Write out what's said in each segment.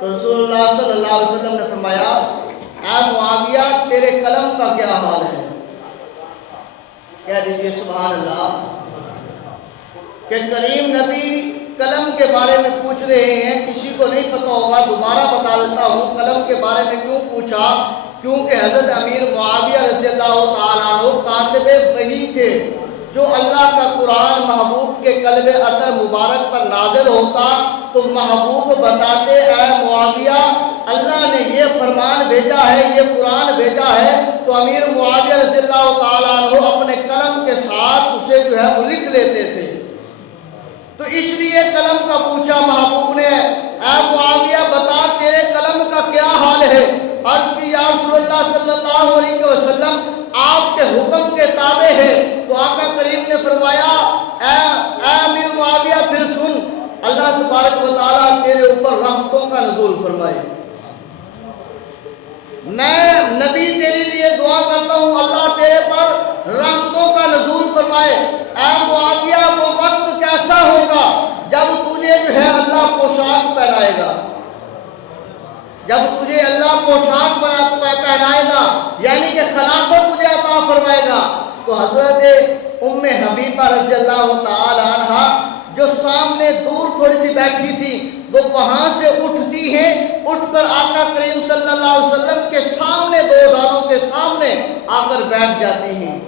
تو رسول اللہ صلی اللہ علیہ وسلم نے فرمایا اے معاویہ تیرے قلم کا کیا حال ہے؟ کہہ دیجئے سبحان اللہ کہ کریم نبی قلم کے بارے میں پوچھ رہے ہیں. کسی کو نہیں پتہ ہوگا، دوبارہ بتا دیتا ہوں قلم کے بارے میں کیوں پوچھا. کیونکہ حضرت امیر معاویہ رضی اللہ تعالیٰ عنہ کاتب وحی تھے. جو اللہ کا قرآن محبوب کے قلب اطہر مبارک پر نازل ہوتا تو محبوب بتاتے اے معاویہ اللہ نے یہ فرمان بھیجا ہے، یہ قرآن بھیجا ہے. تو امیر معاویہ رضی اللہ تعالیٰ عنہ اپنے قلم کے ساتھ اسے جو ہے وہ لکھ لیتے تھے. تو اس لیے قلم کا پوچھا محبوب نے اے معاویہ بتا تیرے قلم کا کیا حال ہے؟ عرض کی یا رسول اللہ صلی اللہ علیہ وسلم آپ کے حکم کے تابع ہے. تو آقا کریم نے فرمایا اے امیر معاویہ پھر سن، اللہ تبارک و تعالیٰ تیرے اوپر رحمتوں کا نزول فرمائے. میں نبی تیرے لیے دعا کرتا ہوں اللہ تیرے پر رحمتوں کا نزول فرمائے. اے معاویہ وہ وقت کیسا ہوگا جب تجھے جو ہے اللہ پوشاک پہنائے گا، جب تجھے اللہ پوشاک پہنائے گا یعنی کہ خلافت تجھے عطا فرمائے گا. تو حضرت ام حبیبہ رضی اللہ تعالی عنہا جو سامنے دور تھوڑی سی بیٹھی تھی وہ وہاں سے اٹھتی ہیں، اٹھ کر آقا کریم صلی اللہ علیہ وسلم کے سامنے دو زانوں کے سامنے آ کر بیٹھ جاتی ہیں.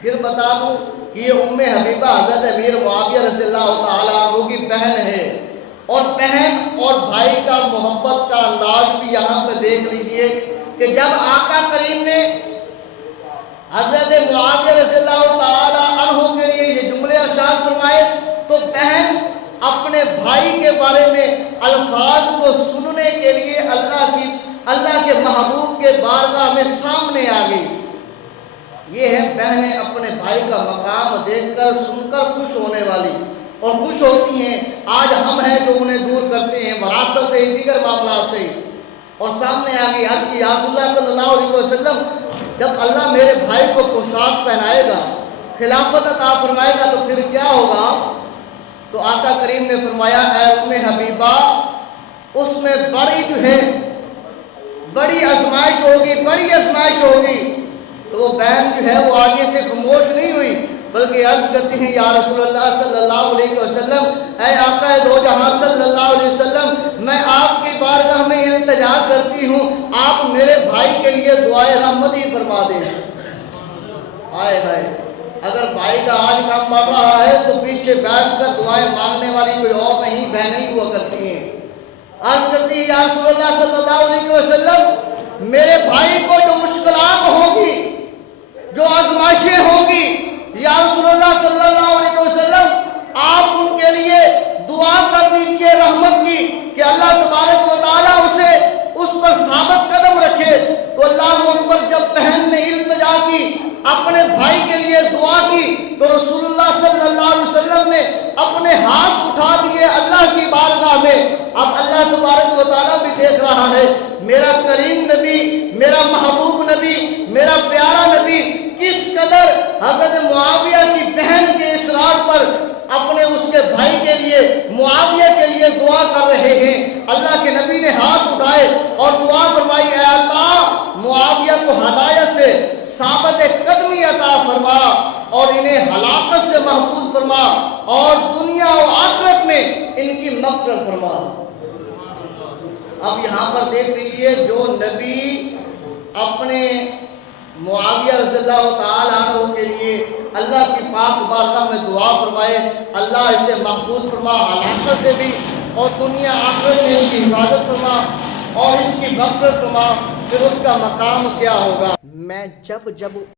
پھر بتا دوں کہ یہ ام حبیبہ حضرت امیر معاویہ رضی اللہ تعالیٰ عنہ کی بہن ہے. اور بہن اور بھائی کا محبت کا انداز بھی یہاں پہ دیکھ لیجئے کہ جب آقا کریم نے حضرت معاویہ رضی اللہ تعالیٰ عنہ کے لیے یہ جملے ارشاد فرمائے تو بہن اپنے بھائی کے بارے میں الفاظ کو سننے کے لیے اللہ کے محبوب کے بارگاہ میں سامنے آ گئی. یہ ہے بہنیں اپنے بھائی کا مقام دیکھ کر سن کر خوش ہونے والی اور خوش ہوتی ہیں. آج ہم ہیں جو انہیں دور کرتے ہیں وراثت سے دیگر معاملات سے. اور سامنے آ گئی عرض کی یا رسول اللہ صلی اللہ علیہ وسلم جب اللہ میرے بھائی کو پوشاک پہنائے گا، خلافت عطا فرمائے گا تو پھر کیا ہوگا؟ تو آقا کریم نے فرمایا اے ام حبیبہ اس میں بڑی آزمائش ہوگی. تو وہ بہن جو ہے وہ آگے سے خاموش نہیں ہوئی بلکہ عرض کرتی ہیں یا رسول اللہ صلی اللہ علیہ وسلم اے آقا دو جہاں صلی اللہ علیہ وسلم میں آپ کی بارگاہ میں التجا کرتی ہوں آپ میرے بھائی کے لیے دعائے رحمت ہی فرما دیں. ہائے ہائے اگر بھائی کا آج کام بڑھ رہا ہے تو پیچھے بیٹھ کر دعائیں مانگنے والی کوئی اور نہیں بہنیں ہی ہوا کرتی ہیں. عرض کرتی ہے یا رسول اللہ صلی اللہ علیہ وسلم میرے بھائی کو جو مشکلات ہوں گی، جو آزمائشیں ہوں گی، یا رسول اللہ صلی اللہ علیہ وسلم آپ ان کے لیے دعا کر دیجئے رحمت کی کہ اللہ تبارک و تعالیٰ اسے اس پر ثابت قدم رکھے. تو اللہ اکبر جب بہن نے التجا کی اپنے بھائی کے لیے دعا کی تو رسول اللہ صلی اللہ علیہ وسلم نے اپنے ہاتھ اٹھا دیے اللہ کی بارگاہ میں. اب اللہ تبارک و تعالیٰ بھی دیکھ رہا ہے میرا کریم نبی، میرا محبوب نبی، میرا پیارا نبی کس قدر حضرت معاویہ کی بہن کے اصرار پر اپنے اس کے بھائی کے لیے معاویہ کے لیے دعا کر رہے ہیں. اللہ کے نبی نے ہاتھ اٹھائے اور دعا فرمائی اے اللہ معاویہ کو ہدایت سے ثابت قدمی عطا فرما اور انہیں ہلاکت سے محفوظ فرما اور دنیا و آخرت میں ان کی مغفرت فرما. اب یہاں پر دیکھ لیجئے جو نبی اپنے معاویہ رضی اللہ تعالیٰ عنہ کے لیے اللہ کی پاک بارگاہ میں دعا فرمائے اللہ اسے محفوظ فرما ہلاکت سے بھی اور دنیا آخرت میں اس کی حفاظت فرما اور اس کی مغفرت فرما، پھر اس کا مقام کیا ہوگا. میں جب